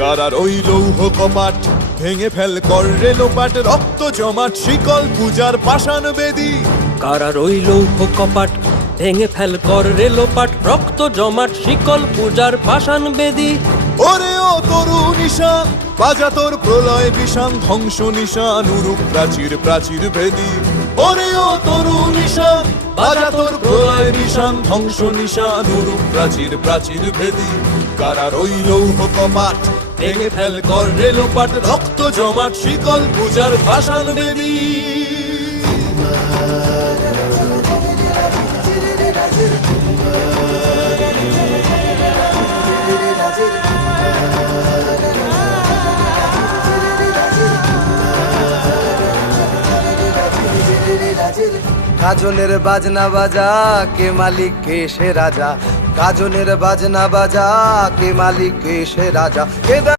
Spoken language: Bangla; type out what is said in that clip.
কারার ওই লৌহ কপাট ভেঙে ফেল কর রেলোপাট, রক্ত জমাট শিকল পূজার পাষাণ বেদী। কারার ওই লৌহ কপাট ভেঙে ফেল কর রেলোপাট, রক্ত জমাট শিকল পূজার পাষাণ বেদী। ওরে ও তরু নিশান বাজা তোর প্রলয় বিষান, ধ্বংস নিশান উরুপ প্রাচীর প্রাচীর ভেদী। ওরে ও তরু নিশান বাজা তোর প্রলয় নিশান, ধ্বংস নিশান উরুপ প্রাচীর প্রাচীর ভেদী। কারার ওই লৌহ কপাট ভেঙে ফেল কর রেলোপাট, রক্ত জমাট শিকল পূজার পাষাণ বেদী। গাজনের বাজনা বাজা, কে মালিক কে সে রাজা। গাজনের বাজনা বাজা, কে মালিক কে সে রাজা।